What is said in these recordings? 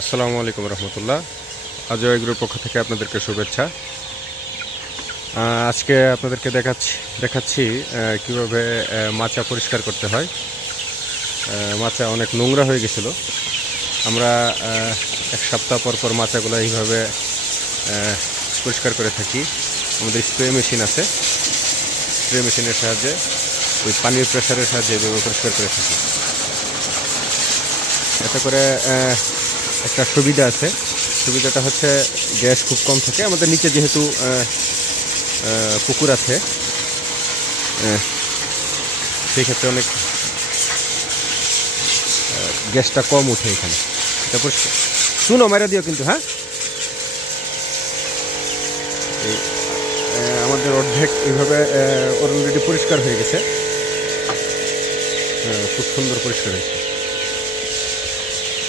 আসসালামু আলাইকুম রহমতুল্লাহ। অজয় গ্রুপ পক্ষ থেকে আপনাদেরকে শুভেচ্ছা। আজকে আপনাদেরকে দেখাচ্ছি কিভাবে মাচা পরিষ্কার করতে হয়। মাচা অনেক নোংরা হয়ে গেছিলো। আমরা এক সপ্তাহ পর পর মাচাগুলো এইভাবে পরিষ্কার করে থাকি। আমাদের স্প্রে মেশিন আছে, স্প্রে মেশিনের সাহায্যে ওই পানির প্রেসারের সাহায্যে এইভাবে পরিষ্কার করে থাকি। এতে করে একটা সুবিধা আছে। সুবিধাটা হচ্ছে গ্যাস খুব কম থাকে। আমাদের নিচে যেহেতু পুকুর আছে, সেই ক্ষেত্রে অনেক গ্যাসটা কম উঠে এখানে। তারপর চুনো মেরা দিও কিন্তু, হ্যাঁ। আমাদের অর্ধেক এইভাবে অলরেডি পরিষ্কার হয়ে গেছে। খুব সুন্দর পরিষ্কার হয়েছে।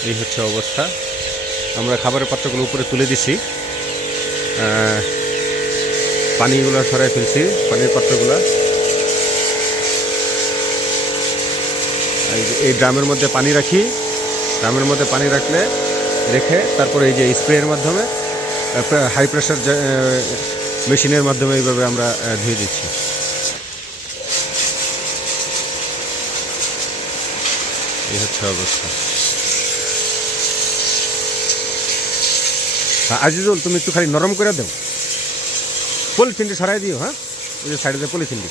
এই হচ্ছে অবস্থা। আমরা খাবারের পাত্রগুলো উপরে তুলে দিছি, পানিগুলো সরাই ফেলছি, পানির পাত্রগুলো এই ড্রামের মধ্যে পানি রাখি। ড্রামের মধ্যে পানি রেখে তারপরে এই যে স্প্রের মাধ্যমে হাই প্রেশার মেশিনের মাধ্যমে এইভাবে আমরা ধুয়ে দিচ্ছি। এই হচ্ছে অবস্থা। আজিজুল, তুমি একটু খালি নরম করে দাও, পলিথিনটি সরাই দিও। হ্যাঁ, ওই যে সাইডে পলিথিনটি।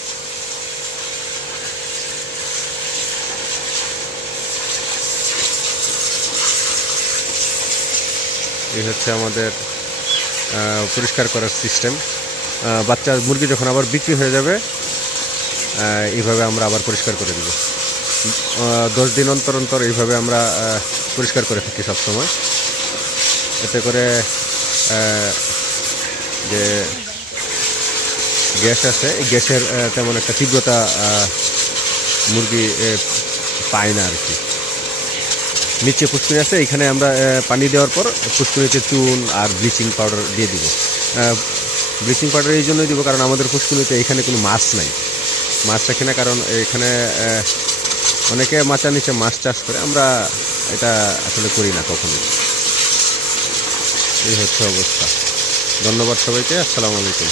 এই হচ্ছে আমাদের পরিষ্কার করার সিস্টেম। বাচ্চা মুরগি যখন আবার বিক্রি হয়ে যাবে, এইভাবে আমরা আবার পরিষ্কার করে দেব। 10 দিন অন্তর অন্তর এইভাবে আমরা পরিষ্কার করে থাকি সবসময়। এতে করে যে গ্যাস আছে, এই গ্যাসের তেমন একটা তীব্রতা মুরগি পায় না আর কি। নিচে পুষ্কুনি আছে, এখানে আমরা পানি দেওয়ার পর পুষ্কুনিতে চুন আর ব্লিচিং পাউডার দিয়ে দিব। ব্লিচিং পাউডার এই জন্যই দিব কারণ আমাদের পুষ্কুনিতে এখানে কোনো মাছ নাই। মাছ রাখি না কারণ এখানে অনেকে মাচার নিচে মাছ চাষ করে, আমরা এটা আসলে করি না কখনোই। এই হচ্ছে অবস্থা। ধন্যবাদ সবাইকে। আসসালামু আলাইকুম।